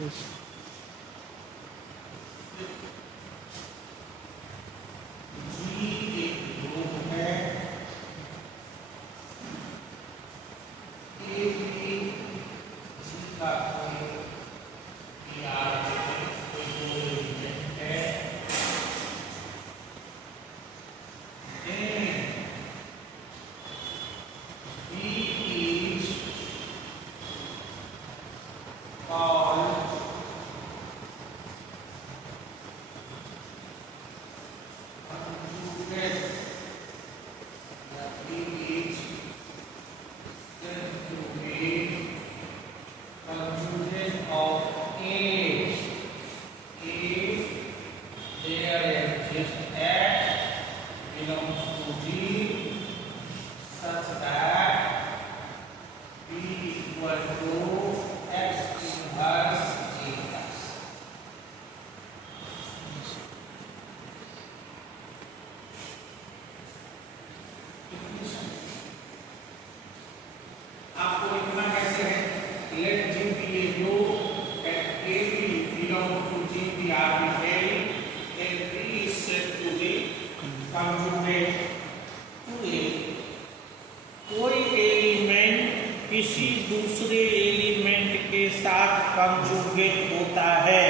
Yes. जी एक group है, ए भी जी का कोई PR कोई दो एलिमेंट है, then B is called conjugate. B is said to be conjugate of A. If there exists X belongs to G such that B equal to X inverse G plus. आपको लिखना कैसे है? Let G be a group and A B belong to G P R B A and B is said to be conjugate to A. कोई element किसी दूसरे element के साथ conjugate होता है,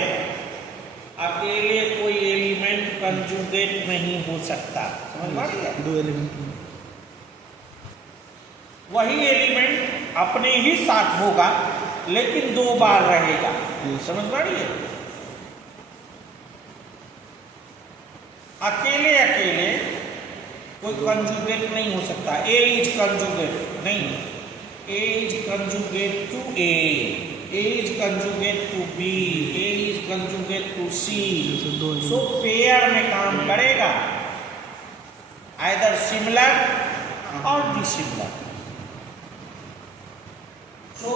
अकेले कोई एलिमेंट कंजुगेट नहीं हो सकता। समझ में आ रही है? दो एलिमेंट में वही एलिमेंट अपने ही साथ होगा लेकिन दो बार रहेगा। समझ में आ रही है? अकेले अकेले कोई कंजुगेट नहीं हो सकता। ए इज कंजुगेट नहीं, A is conjugate to A is conjugate to B, A is conjugate to C. So pair में काम करेगा, आइदर सिमिलर और डिसिमिलर। तो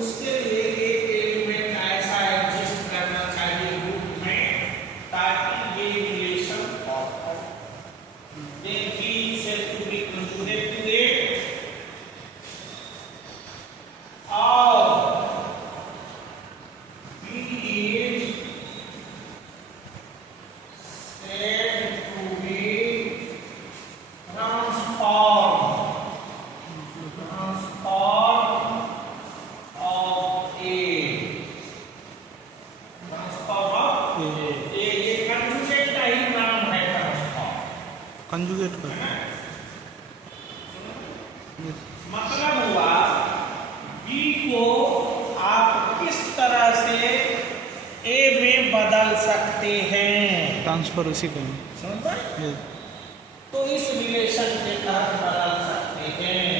उसके लिए एक एलिमेंट ऐसा एग्जिस्ट करना चाहिए ग्रुप में ताकि ये रिलेशन ऑफ हो। Then B is said to be conjugate to A or B is said to be transform of A, transform of A। ये conjugate का ही नाम है transform। कंजुगेट का। यस। मतलब हुआ B को आप किस तरह से A में बदल सकते हैं। ट्रांसफर उसी का। समझ पाए? यस। तो इस रिलेशन के तहत बदल सकते हैं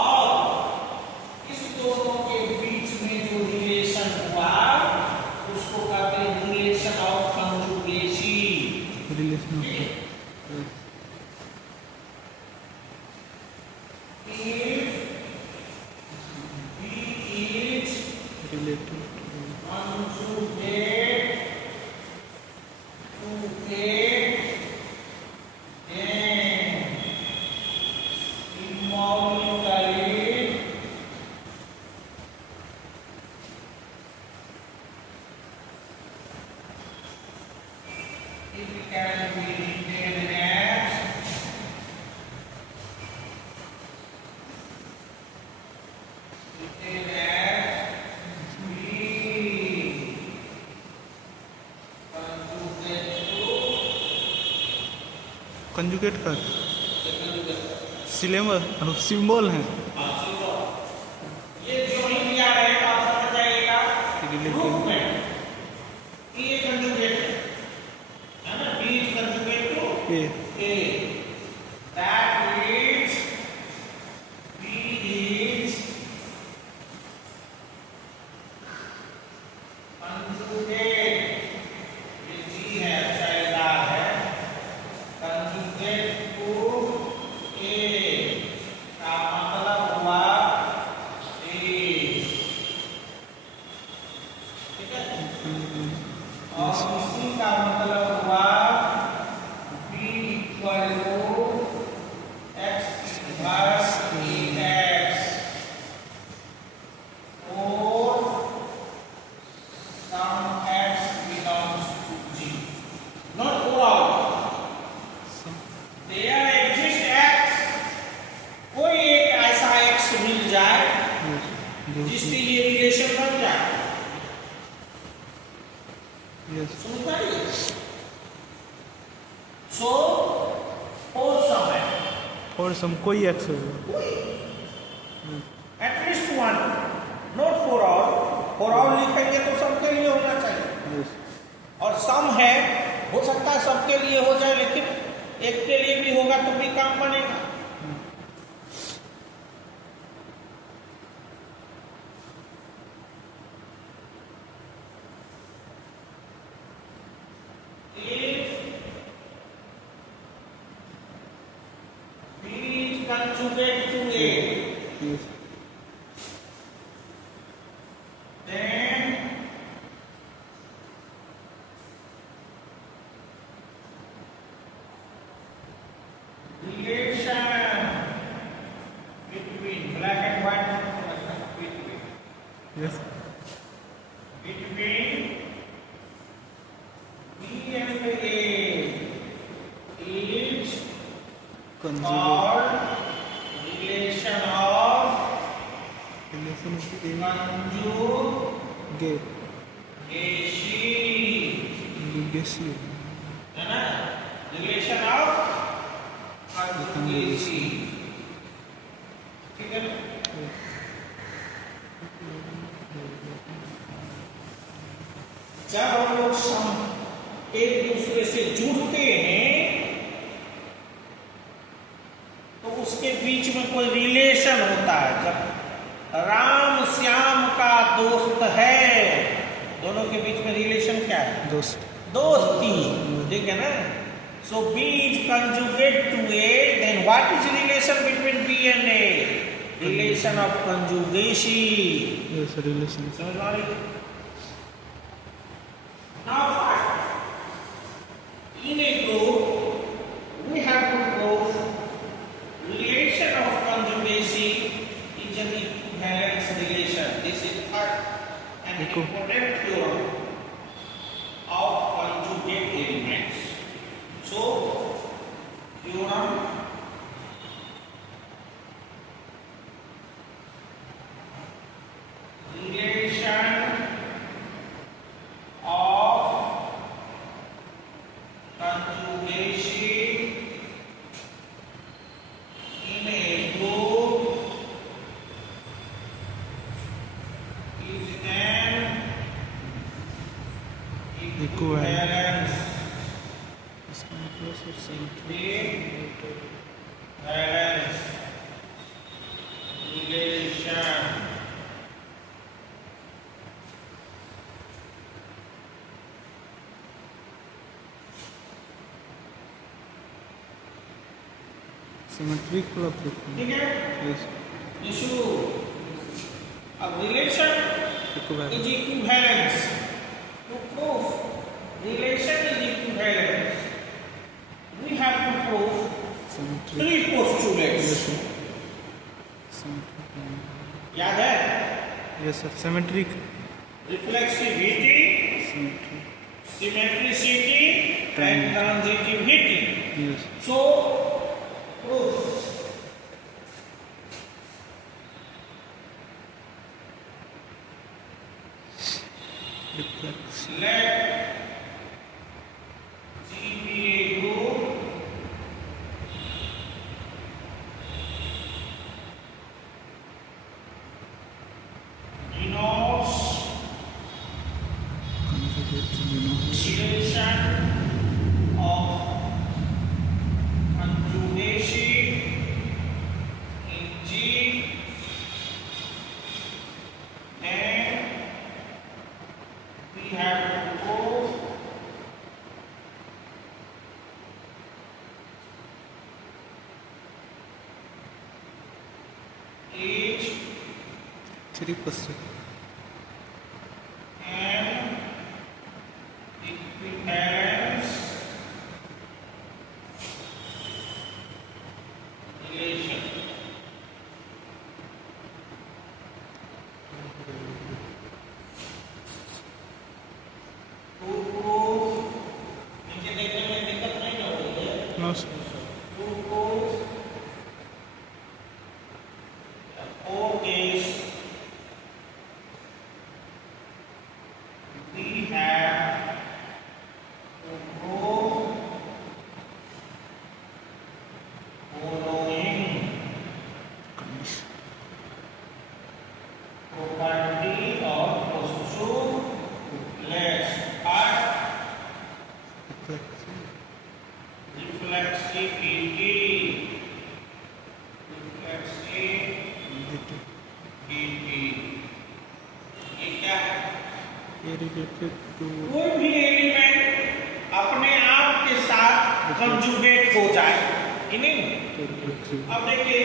और इस दोनों के बीच में जो रिलेशन हुआ उसको कहते हैं relation of conjugacy. Relation of yes. If B is related conjugate to A, then symbolically it can be written as B conjugate का सिंबल है। ये जो भी दिया है आप समझ जाइएगा ग्रुप में ये कंजुगेट है ना। B is conjugate to A A, that means B is conjugate, ये G है चाइल्डार है, conjugate to A का मतलब हुआ A। ठीक है? और इसी का मतलब हुआ B equal to X inverse AX और यस समझ आ रही है? सो फोर सम है, और सम कोई एक्स होगा at least one, not for all. For all लिखेंगे तो सबके लिए होना चाहिए, यस और सम है, हो सकता है सबके लिए हो जाए, लेकिन एक के लिए भी होगा तो भी काम बनेगा। Conjugate to A, yes then relation between black and white, yes between B and A is conjugate called relation of relation conjugation, कंजुगेसी है ना? रिलेशन ऑफ conjugation, ठीक है? जब हम लोग सम एक दूसरे से जुड़ते हैं तो उसके बीच में कोई रिलेशन होता है। जब राम श्याम का दोस्त है, दोनों के बीच में रिलेशन क्या है? दोस्त दोस्ती, ठीक है ना? So B is conjugate to A, then what is relation between B and A? Relation of conjugation. Yes relation समझ आ रही है? Now what? In a group, we have to prove relation of conjugacy is an equivalence relation. This is an important theorem of conjugate elements. So, theorem relation of conjugation in a group is an equivalence equivalence relation. Symmetric plus ठीक है? Yes issue of relation is equivalence. To prove relation is equivalence, we have to prove symmetric three postulates. याद है? Yes sir symmetric Reflexivity, symmetricity, and transitivity. Yes So, proof. Reflex Let G be a group denotes conjugate units relation of conjugation in G and we have to prove each 3% and equivalence relation. To prove, नीचे देखने में दिक्कत नहीं हो रही है। No sir To prove O is we have a related to कोई भी एलिमेंट अपने आप के साथ कंजुगेट हो जाए, नहीं? अब देखिए,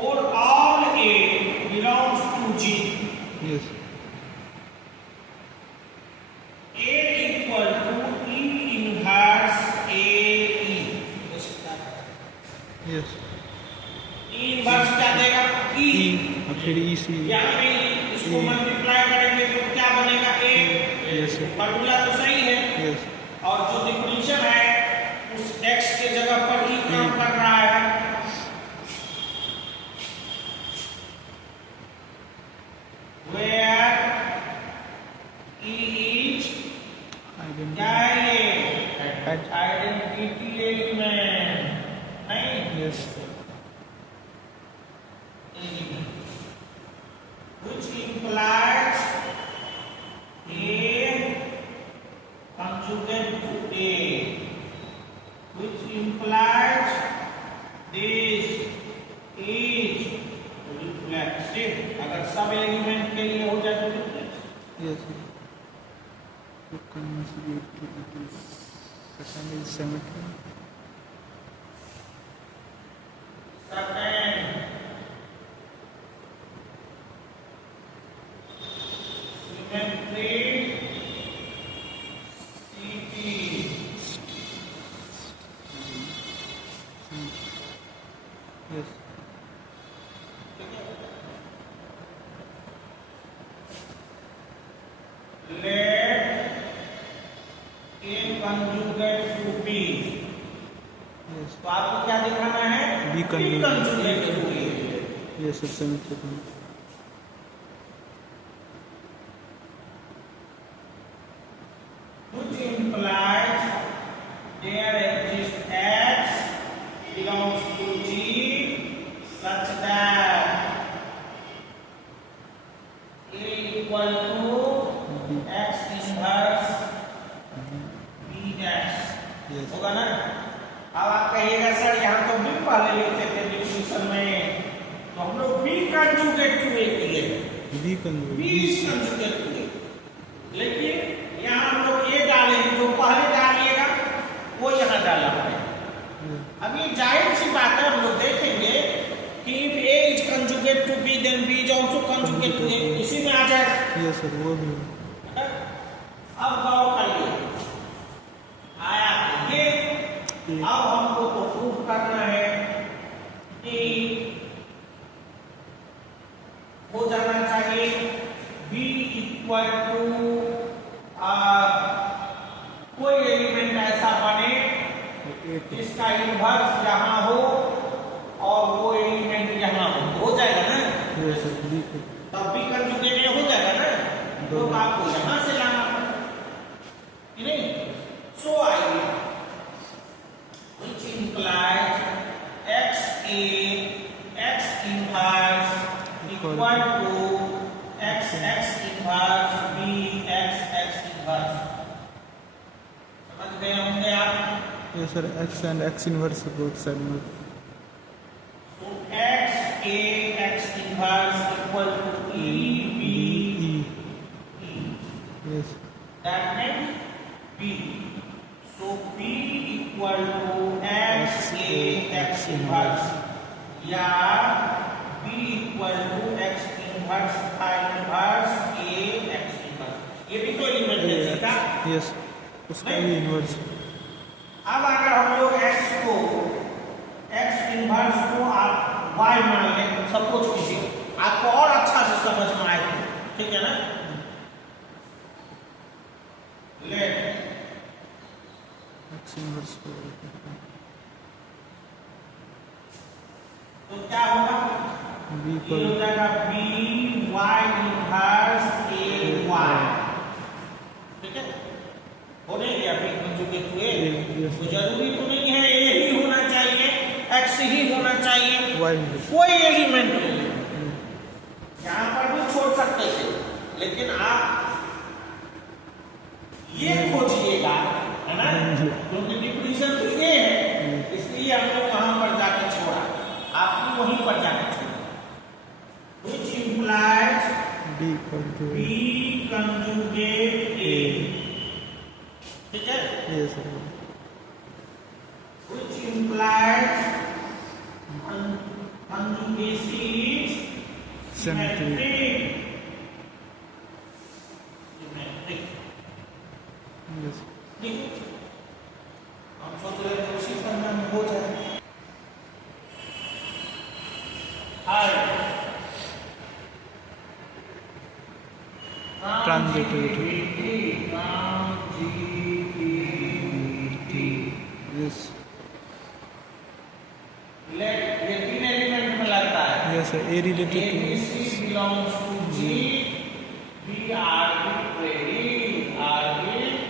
और all a belongs to G, yes a equal to e inverse a e, yes e inverse क्या देगा? ई, और फिर ई सी यहाँ पे इसको मल्टीप्लाई करेंगे तो क्या बनेगा? ए। यस फॉर्मूला तो सही है, यस और जो डिफरेंशियल है उस x के जगह पर ई काम कर रहा है। Where e is क्या है ये? आइडेंटिटी एलिमेंट, नहीं? Yes Which implies A conjugate to A, which implies this is reflexive. अगर सब एलिमेंट के लिए हो जाए तो reflex. Yes to conjugate to it is second is symmetry Second, symmetry, CP. Yes Let A conjugate to B. Yes तो आपको क्या दिखाना है? B conjugate. conjugate to A. Yes sir symmetry Which implies there exists X belongs to G such that A equal to X inverse BX yes होगा ना? अब आप कहिएगा सर यहाँ तो भी पहले लिखते थे डिफिनेशन में, तो हम लोग B conjugate to A किए, B conjugate B is conjugate to A, लेकिन यहाँ हम लोग ये डालेंगे, जो पहले डालिएगा वो यहाँ डाला है। अब ये जाहिर सी बात है, हम लोग देखेंगे कि if A is conjugate to B then B is also conjugate to A, इसी में आ जाएगा। यस सर वो भी अब गौर करिए, आया ये, अब हमको तो प्रूफ करना है कि हो जाना चाहिए B इक्वल टू कोई एलिमेंट ऐसा बने जिसका इन्वर्स यहाँ हो और वो एलिमेंट यहाँ हो जाएगा ना? यस सर B को तब भी कंजुगेट हो जाएगा ना? तो आपको यहाँ से लाना नहीं? सो आइए, which implies XA X inverse equal to X inverse B X inverse। समझ गए होंगे आप? Yes sir x and x inverse both side में So XA X inverse equal to E B E। Yes That means B. So B equal to XA X inverse या B equal to X inverse inverse A X inverse, ये भी तो element है जी का। Yes उसका भी inverse अब अगर हम लोग X को X इनवर्स को आप Y मान लें, सपोज कीजिए, आपको और अच्छा से समझ में आएगा, ठीक है ना? लेट x इन्वर्स को तो क्या होगा? B ये को हो जाएगा B Y inverse A Y, ठीक है? हो नहीं गया B कंजुगेट हुए, Yes. तो जरूरी तो नहीं है A ही होना चाहिए, X ही होना चाहिए, Y इन्वर्स कोई एलिमेंट नहीं, यहाँ पर भी छोड़ सकते थे, लेकिन आप ये खोजिएगा, है ना? क्योंकि डिफिनेशन तो ये है, इसलिए हमने वहां पर जाकर छोड़ा, आपने वहीं पर जाकर छोड़ा। Which implies B conjugate B conjugate A, ठीक है? yes sir, Which implies conjugacy is symmetric, symmetric. yes, ठीक, हम सोच रहे थे उसी फंडा में हो जाए। transitivity, yes, ये तीन एलिमेंट में लगता है। yes sir, A related A, B, to C belongs to G, B arbitrary,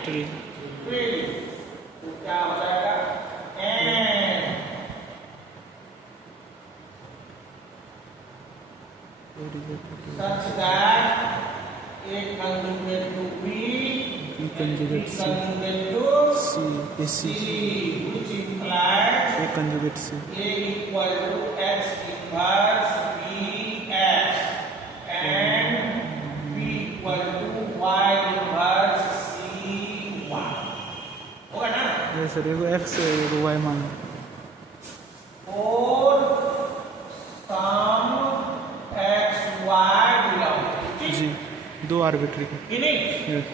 tree, तो क्या हो जाएगा? N A related to such that A conjugate to B, B conjugate C, conjugate to C, AC, C, which implies A conjugate C, A equal to X inverse BX and B equal to Y inverse CY. होगा ना? yes sir, एगो X है एगो Y मान, और sum X Y belong जी, दो arbitrary के, कि नहीं? yes,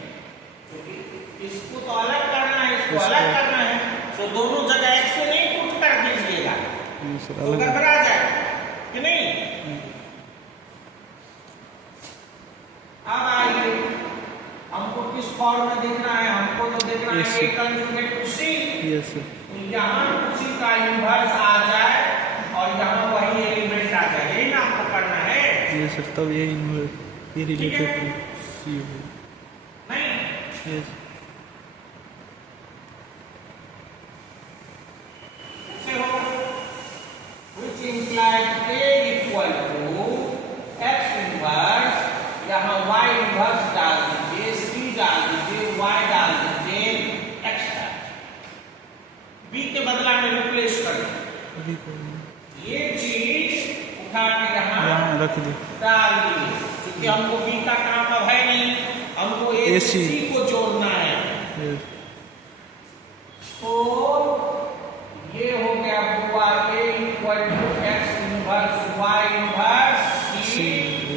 इसको तो अलग करना है, इसको इसको- अलग करना है, तो दोनों जगह X को नहीं पुट कर दीजिएगा, yes sir, तो अलग, गड़बड़ा जाए कि नहीं? अब आइए, हमको किस फॉर्म में देखना है? हमको तो देखना है Yes, A sir. conjugate to C, yes sir, तो यहाँ उसी का इन्वर्स आ जाए और यहाँ वही एलिमेंट आ जाए, यही ना हमको करना है, yes sir, तब A inverse A related to C हो, नहीं? yes, से हो, which implies A equal to X inverse, यहाँ Y inverse डाल दीजिए, C डाल दीजिए, Y डाल दीजिए, X डाल दीजिए। B के बदला में रिप्लेस कर दीजिए। B को ये चीज उठा के यहाँ यहाँ रख दे, डाल दीजिए, क्योंकि हमको B का काम अब है नहीं, हमको A से AC C को जोड़ना है। yes, तो ये हो गया बुआ A equal to X inverse Y inverse C, C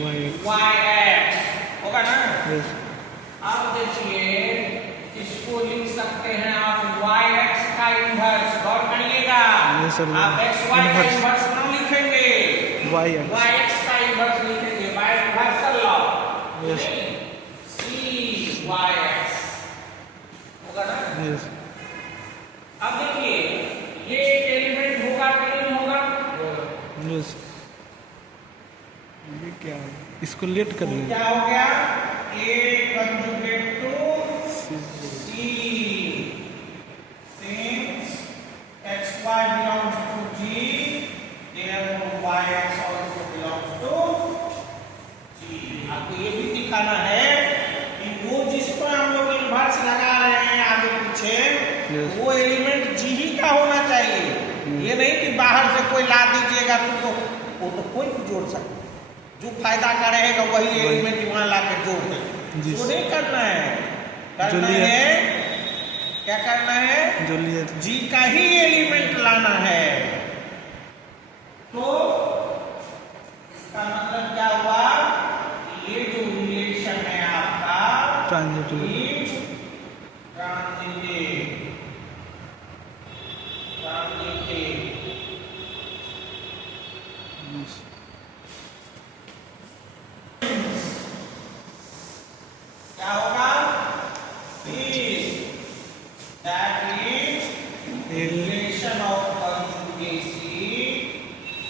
Y, Y X होगा ना? yes, अब देखिए, इसको लिख सकते हैं आप Y X का इन्वर्स, गौर करिएगा, yes sir, आप X Y का inverse, इन्वर्स ना लिखेंगे, Y X, Y X का इन्वर्स लिखेंगे, Y inversal law, yes, C Y X होगा ना? yes, अब देखिए, ये एक एलिमेंट होगा कि नहीं होगा? yes, ये क्या है? इसको लेट कर ले, क्या हो गया? A conjugate to C, C, since X Y belongs to G, therefore Y X also belongs to G. आपको ये भी दिखाना है कि वो जिस पर हम लोग इन्वर्स लगा रहे हैं आगे पीछे, Yes. वो एलिमेंट G ही का होना चाहिए, ये नहीं कि बाहर से कोई ला दीजिएगा तो वो तो कोई भी जोड़ सकता है, जो फायदा का रहेगा वही एलिमेंट वहां ला के जोड़ दे, जी। वो नहीं करना है, जो करना लिया- है क्या करना है? जो लिए थे, G का ही एलिमेंट लाना है। तो इसका मतलब क्या हुआ? ये जो रिलेशन है आपका transitive, is transitive, transitive। yes, क्या होगा? Is that is A relation of conjugacy,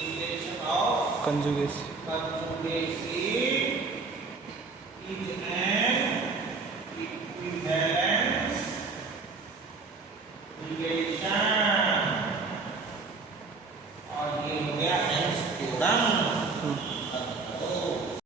relation of conjugation, conjugacy is an